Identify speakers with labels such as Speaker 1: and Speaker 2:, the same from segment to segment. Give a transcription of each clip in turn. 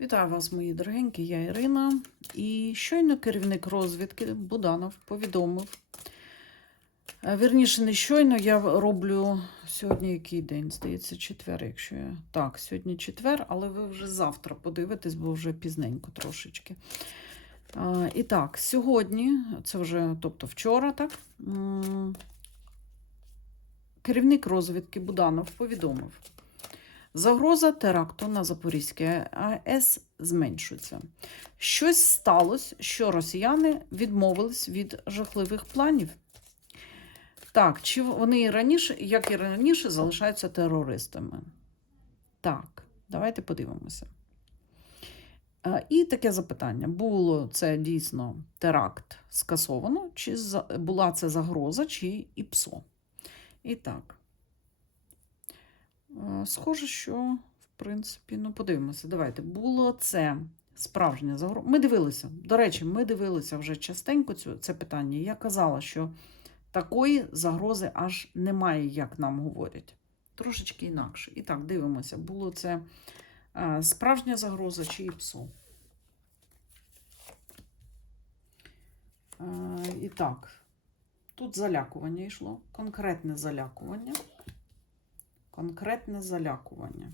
Speaker 1: Вітаю вас, мої дорогенькі, я Ірина. І щойно керівник розвідки Буданов повідомив. е, Вірніше, не щойно я роблю сьогодні який день? Здається, четвер, якщо я. Так, сьогодні четвер, але ви вже завтра подивитесь, бо вже пізненько трошечки. І так, сьогодні, це вже, тобто вчора, так, керівник розвідки Буданов повідомив. Загроза теракту на Запорізькій АЕС зменшується. Щось сталося, що росіяни відмовились від жахливих планів. Так, чи вони і раніше, як і раніше, залишаються терористами? Так, давайте подивимося. Е, І таке запитання: було це дійсно теракт скасовано, чи була це загроза, чи ІПСО? І так. Е, Схоже, що, в принципі, ну подивимося. Давайте. Було це справжня загроза. Ми дивилися. До речі, ми дивилися вже частенько цю, це питання. Я казала, що такої загрози аж немає, як нам говорять. Трошечки інакше. І так, дивимося, було це е, справжня загроза чи ІПСО. Е, і так, тут залякування йшло, конкретне залякування конкретне залякування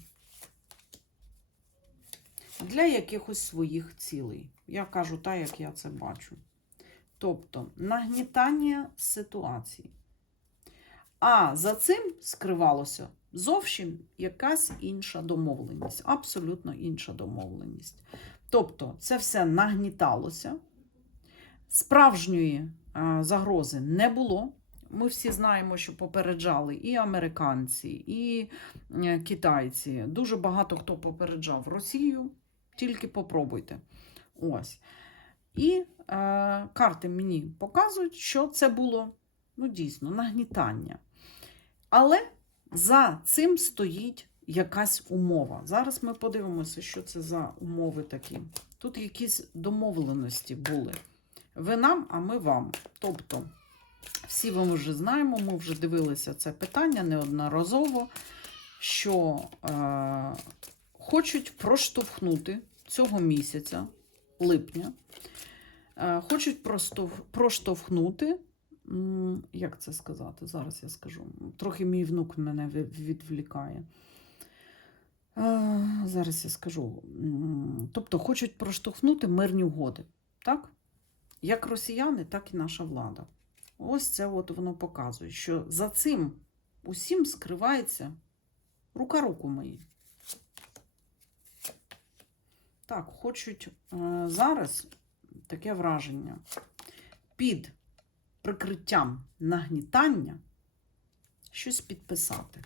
Speaker 1: для якихось своїх цілей. Я кажу так, як я це бачу. Тобто нагнітання ситуації. А за цим скривалося зовсім якась інша домовленість, абсолютно інша домовленість. Тобто, це все нагніталося, справжньої е, загрози не було. Ми всі знаємо, що попереджали і американці, і е, китайці. Дуже багато хто попереджав Росію, тільки попробуйте. Ось. І е, карти мені показують, що це було ну, дійсно нагнітання. Але за цим стоїть якась умова. Зараз ми подивимося, що це за умови такі. Тут якісь домовленості були. Ви нам, а ми вам. Тобто. Всі ми вже знаємо, ми вже дивилися це питання неодноразово, що е, хочуть проштовхнути цього місяця, липня, е, хочуть проштовх, проштовхнути, як це сказати, зараз я скажу. Трохи мій внук мене від- відвлікає. Е, зараз я скажу. Тобто хочуть проштовхнути мирні угоди, так? Як росіяни, так і наша влада. Ось це от воно показує, що за цим усім скривається рука руку мої. Так, хочуть е, зараз таке враження під прикриттям нагнітання щось підписати.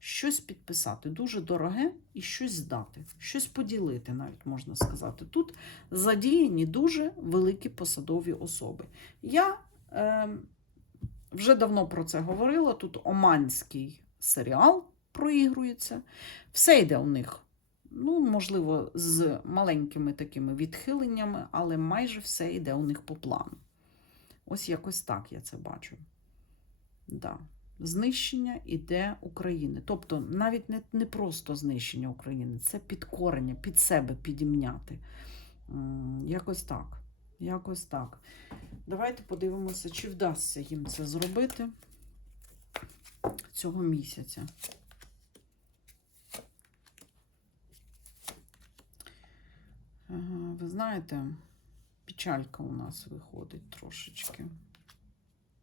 Speaker 1: Щось підписати дуже дороге і щось здати, щось поділити, навіть можна сказати. Тут задіяні дуже великі посадові особи. Я вже давно про це говорила. Тут оманський серіал проігрується. Все йде у них, ну, можливо, з маленькими такими відхиленнями, але майже все йде у них по плану. Ось якось так я це бачу. Да. Знищення іде України. Тобто навіть не, не просто знищення України, це підкорення, під себе підімняти. Якось так. Якось так. Давайте подивимося, чи вдасться їм це зробити цього місяця. Ви знаєте, печалька у нас виходить трошечки.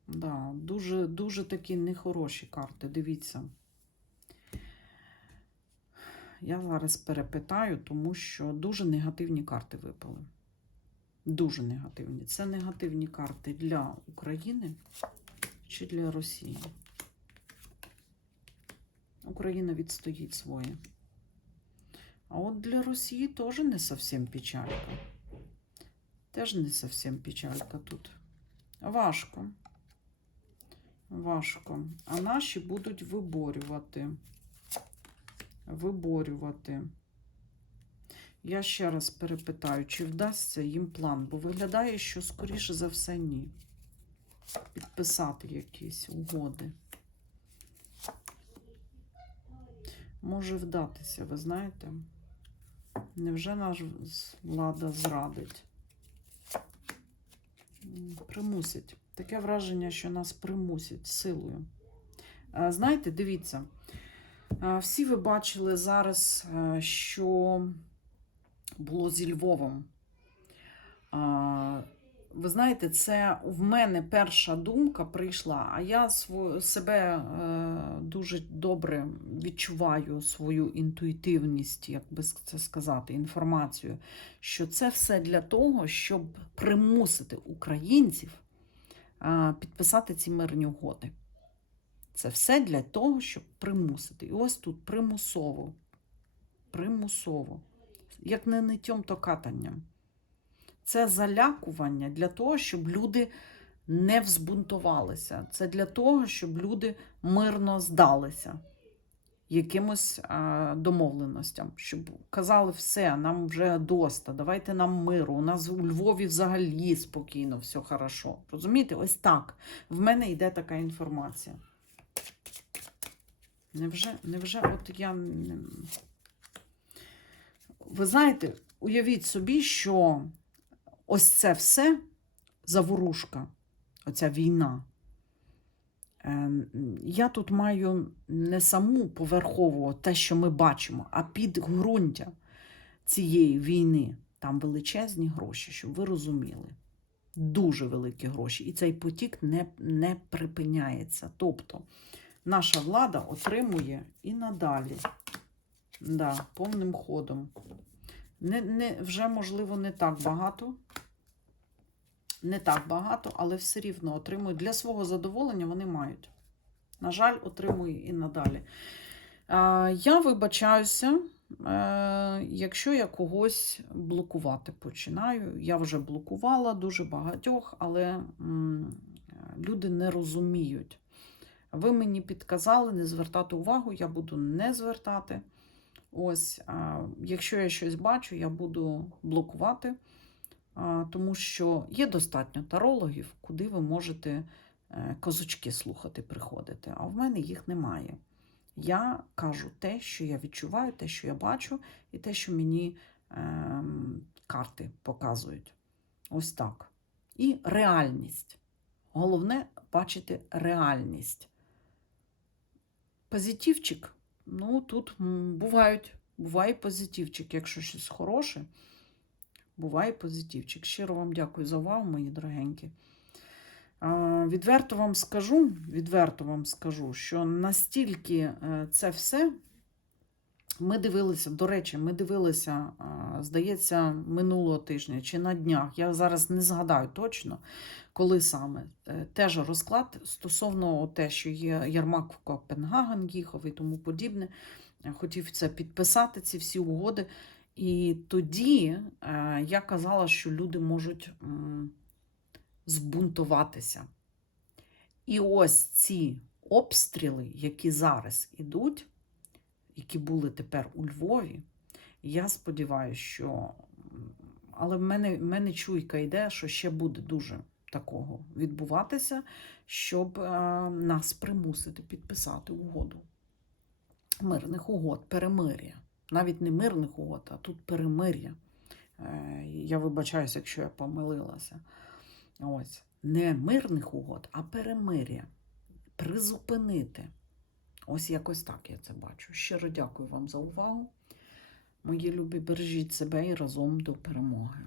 Speaker 1: Да, дуже, дуже такі нехороші карти. Дивіться. Я зараз перепитаю, тому що дуже негативні карти випали. Дуже негативні. Це негативні карти для України чи для Росії. Україна відстоїть своє. А от для Росії теж не зовсім печалька. Теж не зовсім печалька тут. Важко. Важко. А наші будуть виборювати. Виборювати. Я ще раз перепитаю, чи вдасться їм план, бо виглядає, що скоріше за все ні. Підписати якісь угоди. Може вдатися, ви знаєте? Невже наш влада зрадить? М, Примусять. Таке враження, що нас примусять силою. Е, Знаєте, дивіться, е, всі ви бачили зараз, е, що було зі Львовом. А, Ви знаєте, це в мене перша думка прийшла, а я себе е, дуже добре відчуваю свою інтуїтивність, як би це сказати, інформацію, що це все для того, щоб примусити українців підписати ці мирні угоди. Це все для того, щоб примусити. І ось тут примусово. Примусово. Як не ниттям, то катанням. Це залякування для того, щоб люди не взбунтувалися. Це для того, щоб люди мирно здалися якимось а, домовленостям, щоб казали все, нам вже доста, давайте нам миру. У нас у Львові взагалі спокійно, все хорошо. Розумієте? Ось так. В мене йде така інформація. Невже, невже от я. Ви знаєте, уявіть собі, що ось це все заворушка, оця війна. Е, Я тут маю не саму поверхову те, що ми бачимо, а підґрунтя цієї війни. Там величезні гроші, щоб ви розуміли. Дуже великі гроші. І цей потік не, не припиняється. Тобто наша влада отримує і надалі. Да, повним ходом. Не, не, вже, можливо, не так багато. Не так багато, але все рівно отримують. Для свого задоволення вони мають. На жаль, отримую і надалі. Я вибачаюся, е, якщо я когось блокувати починаю. Я вже блокувала дуже багатьох, але люди не розуміють. Ви мені підказали не звертати увагу, я буду не звертати. Ось, якщо я щось бачу, я буду блокувати, тому що є достатньо тарологів, куди ви можете е, козочки слухати, приходити. А в мене їх немає. Я кажу те, що я відчуваю, те, що я бачу, і те, що мені ем, карти показують. Ось так. І реальність. Головне бачити реальність. Позитивчик. Ну, тут бувають, буває позитивчик, якщо щось хороше, буває позитивчик. Щиро вам дякую за увагу, мої дорогенькі. Відверто вам скажу, відверто вам скажу, що настільки е, це все. Ми дивилися, до речі, ми дивилися, здається, минулого тижня чи на днях. Я зараз не згадаю точно, коли саме. Е, Теж розклад стосовно те, що є Ярмак в Копенгаген їхав і тому подібне. Хотів це підписати, ці всі угоди. І тоді е, я казала, що люди можуть збунтуватися. І ось ці обстріли, які зараз ідуть, які були тепер у Львові, я сподіваюся, що. Але в мене, в мене чуйка йде, що ще буде дуже такого відбуватися, щоб е, нас примусити підписати угоду. Мирних угод, перемир'я. Навіть не мирних угод, а тут перемир'я. Е, Я вибачаюся, якщо я помилилася. Ось. Не мирних угод, а перемир'я. Призупинити. Ось якось так я це бачу. Щиро дякую вам за увагу. Мої любі, бережіть себе і разом до перемоги.